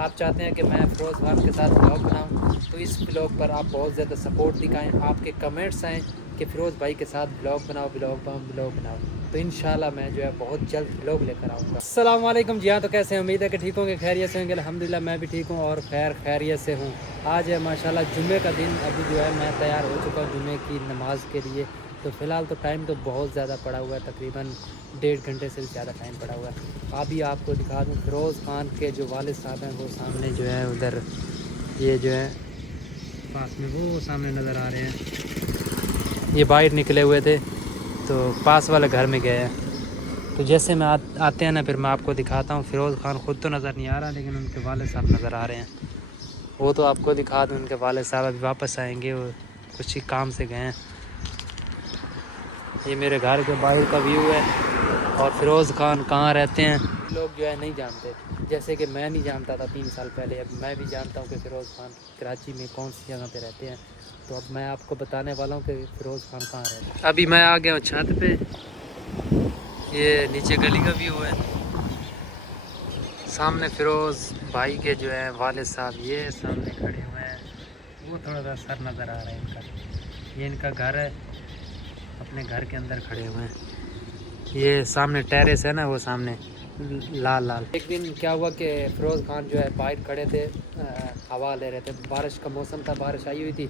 آپ چاہتے ہیں کہ میں فیروز خان کے ساتھ بلاگ بناؤں تو اس بلاگ پر آپ بہت زیادہ سپورٹ دکھائیں، آپ کے کمنٹس آئیں کہ فیروز بھائی کے ساتھ بلاگ بناؤ، تو انشاءاللہ میں جو ہے بہت جلد بلاگ لے کر آؤں گا۔ السلام علیکم جی ہاں، تو کیسے ہیں؟ امید ہے کہ ٹھیک ہوں گے، خیریت سے ہوں گے۔ الحمدللہ میں بھی ٹھیک ہوں اور خیریت سے ہوں۔ آج ہے ماشاءاللہ جمعے کا دن، ابھی جو ہے میں تیار ہو چکا ہوں جمعے کی نماز کے لیے۔ تو فی الحال تو ٹائم تو بہت زیادہ پڑا ہوا ہے، تقریباً 1.5 گھنٹے سے بھی زیادہ ٹائم پڑا ہوا ہے۔ ابھی آپ کو دکھا دوں، فیروز خان کے جو والد صاحب ہیں وہ سامنے جو ہے ادھر، یہ جو ہے پاس میں وہ سامنے نظر آ رہے ہیں، یہ باہر نکلے ہوئے تھے تو پاس والے گھر میں گئے ہیں۔ تو جیسے میں آتے ہیں نا، پھر میں آپ کو دکھاتا ہوں۔ فیروز خان خود تو نظر نہیں آ رہا، لیکن ان کے والد صاحب نظر آ رہے ہیں، وہ تو آپ کو دکھا دوں۔ ان کے والد صاحب ابھی واپس آئیں گے، وہ کچھ ہی کام سے گئے ہیں۔ یہ میرے گھر کے باہر کا ویو ہے، اور فیروز خان کہاں رہتے ہیں لوگ جو ہے نہیں جانتے، جیسے کہ میں نہیں جانتا تھا 3 سال پہلے، اب میں بھی جانتا ہوں کہ فیروز خان کراچی میں کون سی جگہ پہ رہتے ہیں۔ تو اب میں آپ کو بتانے والا ہوں کہ فیروز خان کہاں رہتے ہیں۔ ابھی میں آ گیا ہوں چھت پہ، یہ نیچے گلی کا ویو ہے، سامنے فیروز بھائی کے جو ہے والد صاحب یہ سامنے کھڑے ہوئے ہیں، وہ تھوڑا سا سر نظر آ رہا ہے ان کا، یہ ان کا گھر ہے، اپنے گھر کے اندر کھڑے ہوئے ہیں۔ یہ سامنے ٹیرس ہے نا، وہ سامنے لال۔ ایک دن کیا ہوا کہ فیروز خان جو ہے باہر کھڑے تھے، ہوا لے رہے تھے، بارش کا موسم تھا، بارش آئی ہوئی تھی۔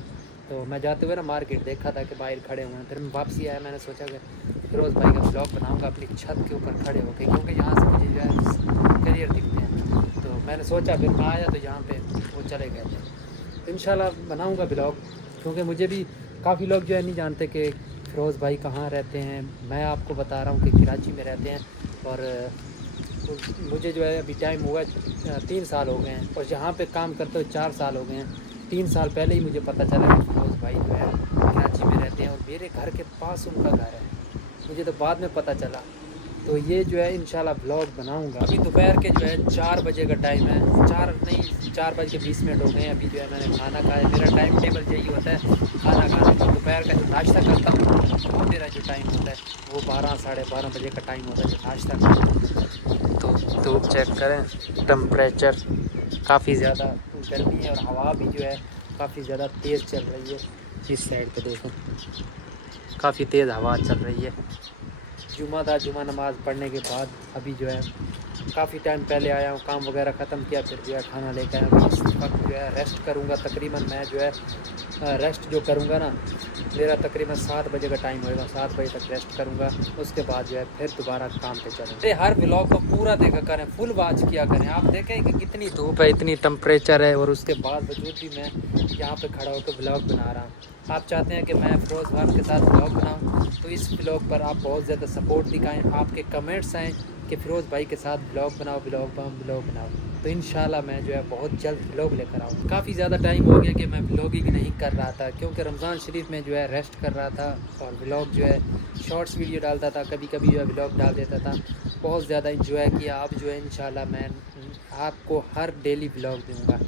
تو میں جاتے ہوئے نا مارکیٹ دیکھا تھا کہ باہر کھڑے ہوئے ہیں، پھر میں واپسی آیا، میں نے سوچا کہ فیروز بھائی کا بلاگ بناؤں گا اپنی چھت کے اوپر کھڑے ہو کے، کیونکہ یہاں سے مجھے جو ہے کلیئر دکھتے ہیں۔ تو میں نے سوچا، پھر میں آیا تو یہاں پہ وہ چلے گئے تھے۔ تو انشاءاللہ بناؤں گا بلاگ، کیونکہ مجھے بھی کافی لوگ جو ہے نہیں جانتے کہ فیروز بھائی کہاں رہتے ہیں۔ میں آپ کو بتا رہا ہوں کہ کراچی میں رہتے ہیں، اور مجھے جو ہے ابھی ٹائم ہوا ہے 3 سال ہو گئے ہیں، اور یہاں پہ کام کرتے ہوئے 4 سال ہو گئے ہیں۔ 3 سال پہلے ہی مجھے پتہ چلا کہ فیروز بھائی جو ہے کراچی میں رہتے ہیں، اور میرے گھر کے پاس ان کا گھر ہے، مجھے تو بعد میں پتہ چلا۔ تو یہ جو ہے انشاءاللہ بلاگ بناؤں گا۔ ابھی دوپہر کے جو ہے 4 بجے کا ٹائم ہے، 4:20 ہو گئے ہیں۔ ابھی جو ہے میں نے کھانا کھایا، میرا ٹائم ٹیبل یہی ہوتا ہے کھانا کھانے کا، دوپہر کا جو ناشتہ کرتا ہوں وہ میرا جو ٹائم ہوتا ہے وہ 12-12:30 بجے کا ٹائم ہوتا ہے جو ناشتہ کرتا ہوں۔ تو دھوپ چیک کریں، ٹمپریچر کافی زیادہ گرمی ہے، اور ہوا بھی جو ہے کافی زیادہ تیز چل رہی ہے۔ اس سائڈ پہ دیکھیں، کافی تیز ہوا چل رہی ہے۔ جمعہ تھا، جمعہ نماز پڑھنے کے بعد ابھی جو ہے کافی ٹائم پہلے آیا ہوں، کام وغیرہ ختم کیا، پھر جو ہے کھانا لے کے آیا ہوں۔ اس وقت جو ہے ریسٹ کروں گا، تقریباً میں جو ہے ریسٹ جو کروں گا نا، میرا تقریباً 7 بجے کا ٹائم ہوئے گا، 7 بجے تک ریسٹ کروں گا، اس کے بعد جو ہے پھر دوبارہ کام پہ چلوں گا۔ ہر ولاگ کو پورا دیکھا کریں، فل واچ کیا کریں۔ آپ دیکھیں کہ کتنی دھوپ ہے، اتنی ٹمپریچر ہے، اور اس کے باوجود بھی میں یہاں پہ کھڑا ہو کے ولاگ بنا رہا ہوں۔ آپ چاہتے ہیں کہ میں فیروز خان کے ساتھ بلاگ بناؤں تو اس بلاگ پر آپ بہت زیادہ سپورٹ دکھائیں، آپ کے کمنٹس آئیں کہ فیروز بھائی کے ساتھ بلاگ بناؤ، تو انشاءاللہ میں جو ہے بہت جلد بلاگ لے کر آؤں۔ کافی زیادہ ٹائم ہو گیا کہ میں بلاگنگ نہیں کر رہا تھا، کیونکہ رمضان شریف میں جو ہے ریسٹ کر رہا تھا، اور بلاگ جو ہے شارٹس ویڈیو ڈالتا تھا، کبھی کبھی جو ہے بلاگ ڈال دیتا تھا، بہت زیادہ انجوائے کیا۔ اب جو ہے انشاءاللہ میں آپ کو ہر ڈیلی بلاگ دوں گا،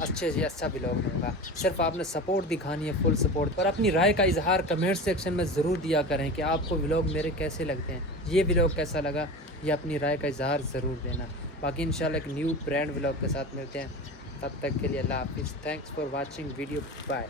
اچھے سے اچھا بلاگ دوں گا، صرف آپ نے سپورٹ دکھانی ہے، فل سپورٹ، اور اپنی رائے کا اظہار کمنٹ سیکشن میں ضرور دیا کریں کہ آپ کو بلاگ میرے کیسے لگتے ہیں، یہ بلاگ کیسا لگا، یہ اپنی رائے کا اظہار ضرور دینا۔ باقی انشاءاللہ ایک نیو برانڈ بلاگ کے ساتھ ملتے ہیں، تب تک کے لیے اللہ حافظ۔ Thanks for watching video, bye.